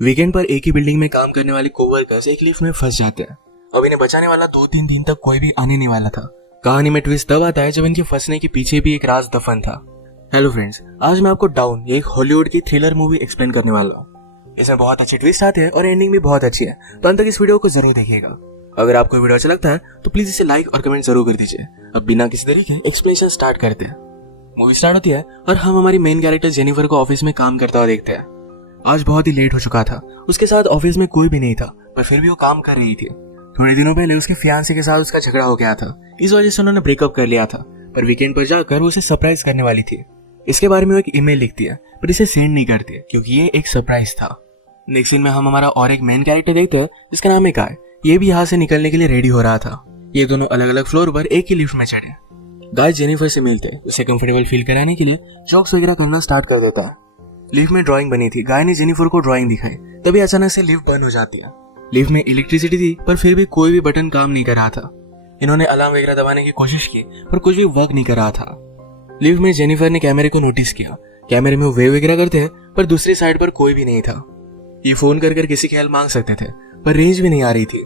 Weekend पर एक ही building में काम करने वाले कोवर्कर्स एक लिफ्ट में फंस जाते हैं। अब इन्हें बचाने वाला 2-3 दिन तक कोई भी आने नहीं वाला था। कहानी में ट्विस्ट तब आता है जब इनके फंसने के पीछे भी एक राज दफन था। हेलो फ्रेंड्स, आज मैं आपको डाउन ये एक हॉलीवुड की थ्रिलर मूवी एक्सप्लेन करने वाला हूँ। इसमें बहुत अच्छे ट्विस्ट आते हैं और एंडिंग भी बहुत अच्छी है, तो अंत तक इस वीडियो को जरूर देखिएगा। अगर आपको वीडियो अच्छा लगता है तो प्लीज इसे लाइक और कमेंट जरूर कर दीजिए। अब बिना किसी तरीके एक्सप्लेनेशन स्टार्ट करते हैं। मूवी स्टार्ट होती है और हम हमारी मेन कैरेक्टर जेनिफर को ऑफिस में काम करता हुआ देखते हैं। आज बहुत ही लेट हो चुका था, उसके साथ ऑफिस में कोई भी नहीं था, पर फिर भी वो काम कर रही थी। थोड़े दिनों पहले उसके फियांसे के साथ उसका झगड़ा हो गया था, इस वजह से उन्होंने ब्रेकअप कर लिया था। पर वीकेंड पर जाकर वो उसे सरप्राइज करने वाली थी। इसके बारे में वो एक ईमेल लिखती है, पर इसे सेंड नहीं करती क्योंकि ये एक सरप्राइज था। नेक्स्ट सीन में हम हमारा और एक मेन कैरेक्टर देखते हैं जिसका नाम है गाय। ये भी यहाँ से निकलने के लिए रेडी हो रहा था। ये दोनों अलग अलग फ्लोर पर एक ही लिफ्ट में चढ़े। गाय जेनिफर से मिलते उसे कंफर्टेबल फील कराने के लिए जॉक्स वगैरह करना स्टार्ट कर देता है। लिफ्ट में ड्राइंग बनी थी, गाय ने जेनिफर को ड्राइंग दिखाई, तभी अचानक से लिफ्ट बंद हो जाती है। लिफ्ट में इलेक्ट्रिसिटी थी पर फिर भी कोई भी बटन काम नहीं कर रहा था। इन्होंने अलार्म वगैरह दबाने की कोशिश की पर कुछ भी वर्क नहीं कर रहा था। लिफ्ट में जेनिफर ने कैमरे को नोटिस किया। कैमरे में वेव वगैरह करते हैं पर दूसरी साइड पर कोई भी नहीं था। ये फोन कर किसी की हेल्प मांग सकते थे पर रेंज भी नहीं आ रही थी।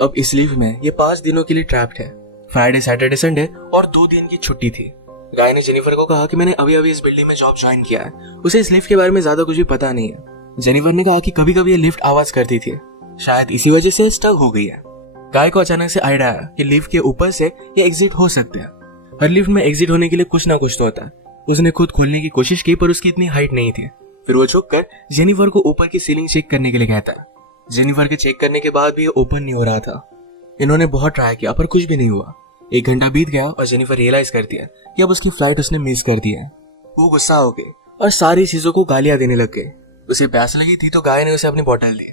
अब इस लिफ्ट में ये 5 दिनों के लिए ट्रैप्ड है। फ्राइडे, सैटरडे, संडे और 2 दिन की छुट्टी थी। गाय ने जेनिफर को कहा कि मैंने अभी अभी इस बिल्डिंग में जॉब ज्वाइन किया है, उसे इस लिफ्ट के बारे में ज्यादा कुछ भी पता नहीं है। जेनिफर ने कहा कि कभी कभी ये लिफ्ट आवाज करती थी, शायद इसी वजह से स्टक हो गई है। गाय को अचानक से आइडिया आया कि लिफ्ट के ऊपर से ये एग्जिट हो सकते हैं। हर लिफ्ट में एग्जिट होने के लिए कुछ ना कुछ तो होता है। उसने खुद खोलने की कोशिश की पर उसकी इतनी हाइट नहीं थी। फिर वो झुककर जेनिफर को ऊपर की सीलिंग चेक करने के लिए कहता है। जेनिफर के चेक करने के बाद भी ये ओपन नहीं हो रहा था। इन्होंने बहुत ट्राई किया पर कुछ भी नहीं हुआ। 1 घंटा बीत गया और जेनिफर रियलाइज करती है कि अब उसकी फ्लाइट उसने मिस कर दी है। वो गुस्सा हो गई और सारी चीजों को गालियां देने लग गई। उसे प्यास लगी थी तो गाय ने उसे अपनी बोतल दी।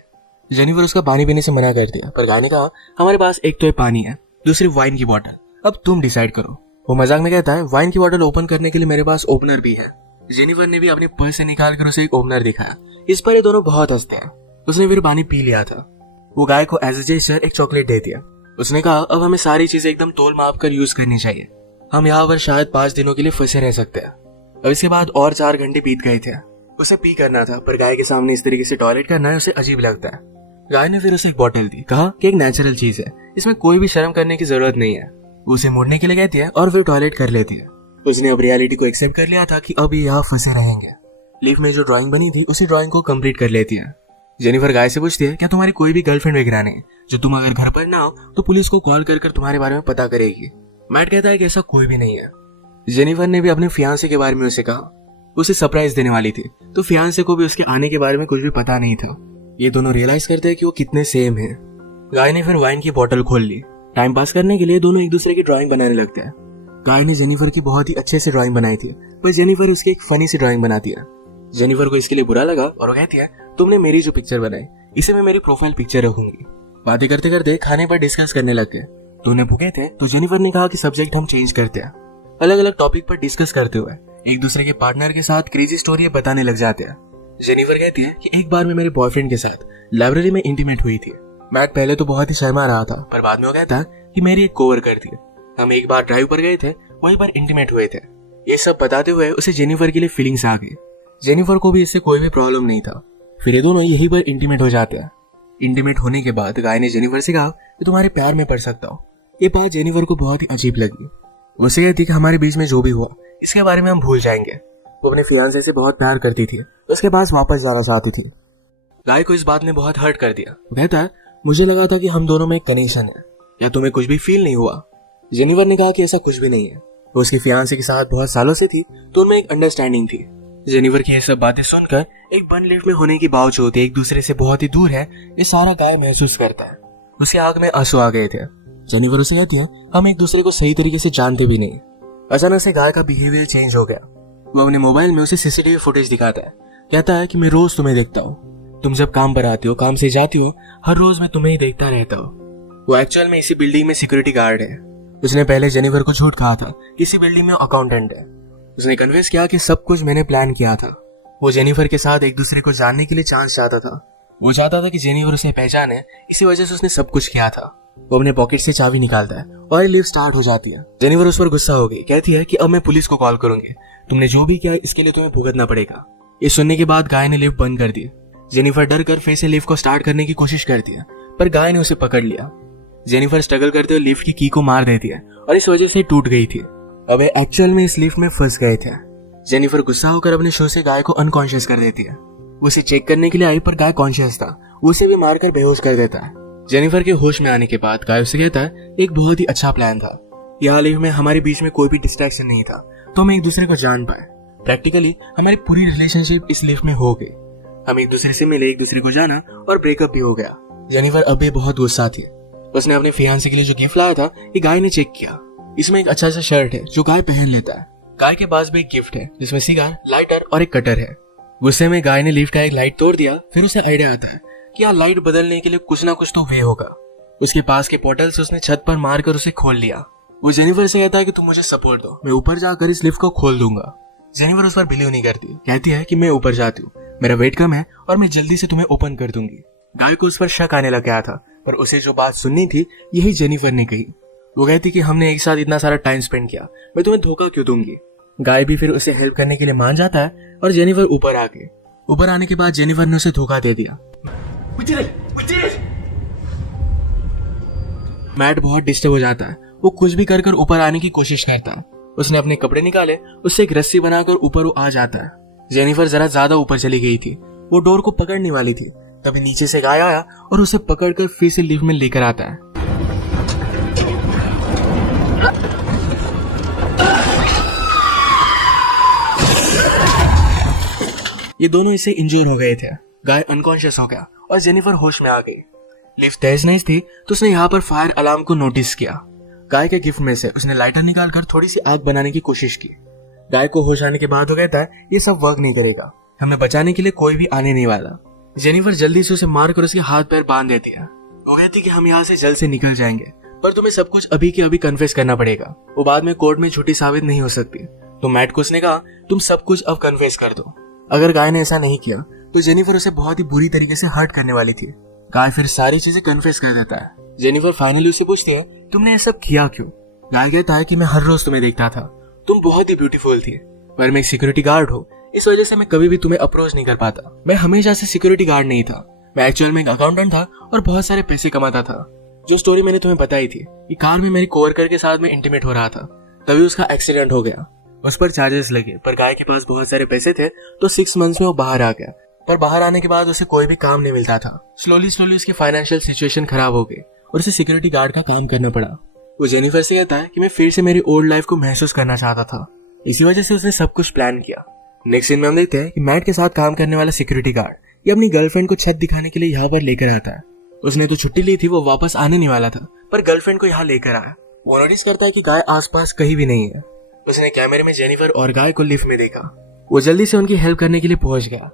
जेनिफर उसका पानी पीने से मना कर दिया, पर गाय ने कहा हमारे पास एक तो ये पानी है, दूसरी वाइन की बोतल, अब तुम डिसाइड करो। वो मजाक में कहता है वाइन की बोतल ओपन करने के लिए मेरे पास ओपनर भी है। जेनिफर ने भी अपने पर्स से निकाल कर उसे एक ओपनर दिखाया। इस पर ये दोनों बहुत हंसते हैं। उसने फिर पानी पी लिया था। वो गाय को एज ए जेस्चर एक चॉकलेट दे दिया। उसने कहा अब हमें सारी चीजें एकदम तोल माप कर यूज करनी चाहिए। हम यहाँ पर शायद 5 दिनों के लिए फंसे रह सकते हैं। अब इसके बाद और 4 घंटे बीत गए थे। उसे पी करना था पर गाय के सामने इस तरीके से टॉयलेट करना है उसे अजीब लगता है। गाय ने फिर उसे एक बोतल दी, कहा कि एक नेचुरल चीज है, इसमें कोई भी शर्म करने की जरूरत नहीं है। वो उसे मुड़ने के लिए कहती है और फिर टॉयलेट कर लेती है। उसने अब रियलिटी को एक्सेप्ट कर लिया था कि अब ये यहाँ फंसे रहेंगे। लिफ्ट में जो ड्राइंग बनी थी उसी ड्राइंग को कंप्लीट कर लेती है। जेनिफर गाय से पूछती है क्या तुम्हारी कोई भी गर्लफ्रेंड वगैरह नहीं, जो तुम अगर घर पर ना हो तो पुलिस को कॉल कर तुम्हारे बारे में पता करेगी। मैट कहता है कि ऐसा कोई भी नहीं है। जेनिफर ने भी अपने फियांसे के बारे में उसे कहा। उसे सरप्राइज देने वाली थी तो फियांसे को भी उसके आने के बारे में कुछ भी पता नहीं था। ये दोनों रियलाइज करते हैं कि वो कितने सेम हैं। गाय ने फिर वाइन की बोतल खोल ली। टाइम पास करने के लिए दोनों एक दूसरे की ड्राइंग बनाने लगते हैं। गाय ने जेनिफर की बहुत ही अच्छे से ड्राइंग बनाई थी, पर जेनिफर उसकी एक फनी सी ड्राइंग बनाती है। जेनिफर को इसके लिए बुरा लगा और वो कहती है तुमने मेरी जो पिक्चर बनाई इसे मैं मेरी प्रोफाइल पिक्चर रखूंगी। बातें करते करते खाने पर डिस्कस करने लग गए। दोनों भूखे थे तो जेनिफर ने कहा कि सब्जेक्ट हम चेंज करते हैं। अलग अलग टॉपिक पर डिस्कस करते हुए एक दूसरे के पार्टनर के साथ क्रेजी स्टोरी बताने लग जाते हैं। जेनिफर कहती है कि एक बार मैं मेरे बॉयफ्रेंड के साथ लाइब्रेरी में इंटीमेट हुई थी। मैट पहले तो बहुत ही शर्मा रहा था पर बाद में वो कहता कि मेरी एक कोवर्कर थी, हम एक बार ड्राइव पर गए थे, वहीं पर इंटीमेट हुए थे। ये सब बताते हुए उसे जेनिफर के लिए फीलिंग्स आ गई। जेनिफर को भी इससे कोई भी प्रॉब्लम नहीं था। फिर ये दोनों यहीं पर इंटीमेट हो जाते हैं। इंटीमेट होने के बाद गाय ने जेनिफर से कहा कि तुम्हारे प्यार में पड़ सकता हूँ। ये बात जेनिफर को बहुत ही अजीब लगी। उसे कहती कि हमारे बीच में जो भी हुआ इसके बारे में हम भूल जाएंगे। वो अपने फियांसे से बहुत प्यार करती थी, उसके पास वापस जाना चाहती थी। गाय को इस बात ने बहुत हर्ट कर दिया। वो कहता है मुझे लगा था कि हम दोनों में एक कनेक्शन है, या तुम्हें कुछ भी फील नहीं हुआ। जेनिफर ने कहा कि ऐसा कुछ भी नहीं है। वो उसके फियांसे के साथ बहुत सालों से थी तो उनमें एक अंडरस्टैंडिंग थी। जेनिफर की ये सब बातें सुनकर एक बंद लिफ्ट में होने के बावजूद एक दूसरे से बहुत ही दूर है, ये सारा गाय महसूस करता है। उसके आंख में आंसू आ गए थे। जेनिफर उसे कहती है हम एक दूसरे को सही तरीके से जानते भी नहीं। अचानक से गाय का बिहेवियर चेंज हो गया। वो अपने मोबाइल में उसे सीसीटीवी फुटेज दिखाता है। कहता है कि मैं रोज तुम्हें देखता हूँ, तुम जब काम पर आती हो, काम से जाती हो, हर रोज मैं तुम्हें ही देखता रहता हूँ। वो एक्चुअल में इसी बिल्डिंग में सिक्योरिटी गार्ड है। उसने पहले जेनिफर को झूठ कहा था कि इसी बिल्डिंग में अकाउंटेंट है। उसने कन्विंस किया कि सब कुछ मैंने प्लान किया था। वो जेनिफर के साथ एक दूसरे को जानने के लिए चांस चाहता था। वो चाहता था कि जेनिफर उसे पहचाने, इसी वजह से उसने सब कुछ किया था। वो अपने पॉकेट से चाबी निकालता है और लिफ्ट स्टार्ट हो जाती है। जेनिफर उस पर गुस्सा हो गई, कहती है कि अब मैं पुलिस को कॉल करूंगी, तुमने जो भी किया इसके लिए तुम्हें भुगतना पड़ेगा। ये सुनने के बाद गाय ने लिफ्ट बंद कर दी। जेनिफर डर कर फिर से लिफ्ट को स्टार्ट करने की कोशिश करती है, पर गाय ने उसे पकड़ लिया। जेनिफर स्ट्रगल करते हुए लिफ्ट की की को मार देती है और इस वजह से टूट गई थी। अब एक्चुअल में इस लिफ्ट में फंस गए थे। जेनिफर गुस्सा होकर अपने शू से गाय को अनकॉन्शियस कर देती है। वो उसे चेक करने के लिए आई, पर गाय कॉन्शियस था। वो उसे भी मारकर बेहोश कर देता है। जेनिफर के होश में आने के बाद गाय उसे कहता है एक बहुत ही अच्छा प्लान था। यहाँ लिफ्ट में हमारे बीच में कोई भी डिस्ट्रैक्शन नहीं था, तो हम एक दूसरे को जान पाए। प्रैक्टिकली हमारी पूरी रिलेशनशिप इस लिफ्ट में हो गई। हम एक दूसरे से मिले, एक दूसरे को जाना और ब्रेकअप भी हो गया। जेनिफर अब भी बहुत गुस्सा थी। उसने अपने फियांसे के लिए जो गिफ्ट लाया था ये गाय ने चेक किया। इसमें एक अच्छा सा शर्ट है जो गाय पहन लेता है। गाय के पास भी एक गिफ्ट है जिसमें सिगार, लाइटर और एक कटर है। गुस्से में गाय ने लिफ्ट का एक लाइट तोड़ दिया। फिर उसे आइडिया आता है कि यहाँ लाइट बदलने के लिए कुछ ना कुछ तो वे होगा। उसके पास के पोर्टल से उसने छत पर मारकर उसे खोल लिया। वो जेनिफर से कहता है कि तुम मुझे सपोर्ट दो, मैं ऊपर जाकर इस लिफ्ट को खोल दूंगा। जेनिफर उस पर बिलीव नहीं करती, कहती है कि मैं ऊपर जाती हूँ, मेरा वेट कम है और मैं जल्दी से तुम्हें ओपन कर दूंगी। गाय को उस पर शक आने लग गया था, पर उसे जो बात सुननी थी यही जेनिफर ने कही। वो कहती कि हमने एक साथ इतना सारा टाइम स्पेंड किया, मैं तुम्हें धोखा क्यों दूंगी। गाय भी फिर उसे हेल्प करने के लिए मान जाता है और जेनिफर ऊपर आने के बाद जेनिफर ने उसे धोखा दे दिया। मैट बहुत डिस्टर्ब हो जाता है। वो कुछ भी कर ऊपर आने की कोशिश करता है। उसने अपने कपड़े निकाले, उससे एक रस्सी बनाकर ऊपर वो आ जाता है। जेनिफर जरा ज्यादा ऊपर चली गई थी। वो डोर को पकड़ने वाली थी, तभी नीचे से गाय आया और उसे पकड़कर फिर से लिफ्ट में लेकर आता है। ये दोनों इससे इंजोर हो गए थे। गाय अनकॉन्शियस हो गया और जेनिफर होश में आ गई। लिफ्ट तेज नहीं थी तो उसने यहाँ पर फायर अलार्म को नोटिस किया। गाय के गिफ्ट में से उसने लाइटर निकालकर थोड़ी सी आग बनाने की कोशिश की। गाय को होश आने के बाद वो कहता है ये सब वर्क नहीं करेगा, हमें बचाने के लिए कोई भी आने नहीं वाला। जेनिफर जल्दी से उसे मारकर उसके हाथ पैर बांध देती है। वो कहती कि हम यहाँ से जल्द से निकल जाएंगे, पर तुम्हें सब कुछ अभी के अभी कन्फेस करना पड़ेगा। वो बाद में कोर्ट में झूठी साबित नहीं हो सकती। तो मैट को उसने कहा तुम सब कुछ अब कन्फेस कर दो। अगर गाय ने ऐसा नहीं किया तो जेनिफर उसे बहुत ही बुरी तरीके से हर्ट करने वाली थी। गाय फिर सारी चीजें कन्फेस कर देता है। जेनिफर फाइनली उससे पूछती है तुमने ये सब किया क्यों। गाय कहता है कि मैं हर रोज तुम्हें देखता था, तुम बहुत ही ब्यूटीफुल थी, पर मैं एक सिक्योरिटी गार्ड हूँ, इस वजह से मैं कभी भी तुम्हें अप्रोच नहीं कर पाता। मैं हमेशा से सिक्योरिटी गार्ड नहीं था, मैं एक्चुअल में एक अकाउंटेंट था और बहुत सारे पैसे कमाता था। जो स्टोरी मैंने तुम्हें बताई थी कि कार में मेरी कोवर्कर के साथ में इंटीमेट हो रहा था, तभी उसका एक्सीडेंट हो गया। उस पर चार्जेस लगे, पर गाय के पास बहुत सारे पैसे थे तो 6 मंथ्स में वो बाहर आ गया। पर बाहर आने के बाद उसे कोई भी काम नहीं मिलता था। स्लोली उसकी फाइनेंशियल सिचुएशन खराब हो गई और उसे सिक्योरिटी गार्ड का काम करना पड़ा। वो जेनिफर से कहता है कि मैं फिर से मेरी ओल्ड लाइफ को महसूस करना चाहता था, इसी वजह से उसने सब कुछ प्लान किया। नेक्स्ट सीन में हम देखते हैं कि मैट के साथ काम करने वाला सिक्योरिटी गार्ड ये अपनी गर्लफ्रेंड को छत दिखाने के लिए यहाँ पर लेकर आता है। उसने तो छुट्टी ली थी, वो वापस आने नहीं वाला था, पर गर्लफ्रेंड को यहाँ लेकर आया। वो नोटिस करता है कि गाय आसपास कहीं भी नहीं है। उसने कैमरे में जेनिफर और गाय को लिफ्ट में देखा। वो जल्दी से उनकी हेल्प करने के लिए पहुंच गया।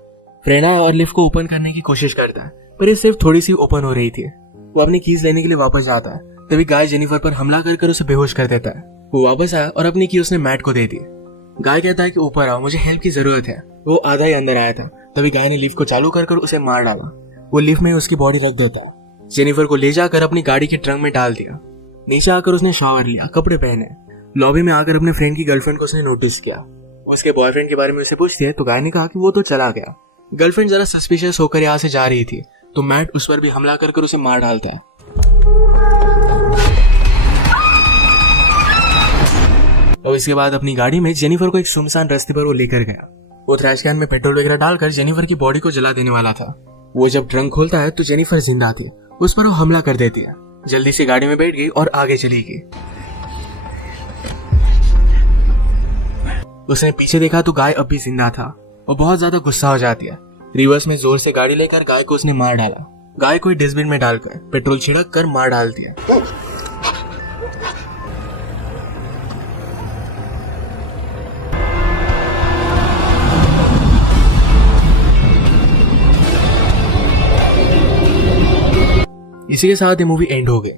फ्रेंड आया और लिफ्ट को ओपन करने की कोशिश करता है, पर ये सिर्फ थोड़ी सी ओपन हो रही थी। वो अपनी कीज लेने के लिए वापस जाता है, तभी गाय जेनिफर पर हमला कर उसे बेहोश कर देता है। वो वापस आया और अपनी की उसने मैट को दे दी। गाय कहता है कि ऊपर आओ, मुझे हेल्प की जरूरत है। वो आधा ही अंदर आया था, तभी गाय ने लिफ्ट को चालू कर उसे मार डाला। वो लिफ्ट में उसकी बॉडी रख देता है। जेनिफर को ले जाकर अपनी गाड़ी के ट्रंक में डाल दिया। नीचे आकर उसने शावर लिया, कपड़े पहने। लॉबी में आकर अपने फ्रेंड की गर्लफ्रेंड को उसने नोटिस किया। उसके बॉयफ्रेंड के बारे में उसे पूछती है तो गाय ने कहा कि वो तो चला गया। गर्लफ्रेंड जरा सस्पिशियस होकर यहाँ से जा रही थी, तो मैट उस पर भी हमला कर उसे मार डालता है। और इसके बाद अपनी गाड़ी में जेनिफर को एक सुनसान रास्ते पर वो लेकर गया। वो ट्रैश कैन में पेट्रोल वगैरह डालकर जेनिफर की बॉडी को जला देने वाला था। वो जब ट्रंक खोलता है तो जेनिफर जिंदा थी। उस पर वो हमला कर देती है। जल्दी से गाड़ी में बैठ गई और आगे चली गई। उसने पीछे देखा तो गाय अब भी जिंदा था। वो बहुत ज्यादा गुस्सा हो जाती है। रिवर्स में जोर से गाड़ी लेकर गाय को उसने मार डाला। गाय को डस्टबिन में डालकर पेट्रोल छिड़क कर मार डाल दिया। इसी के साथ ये मूवी एंड हो गई।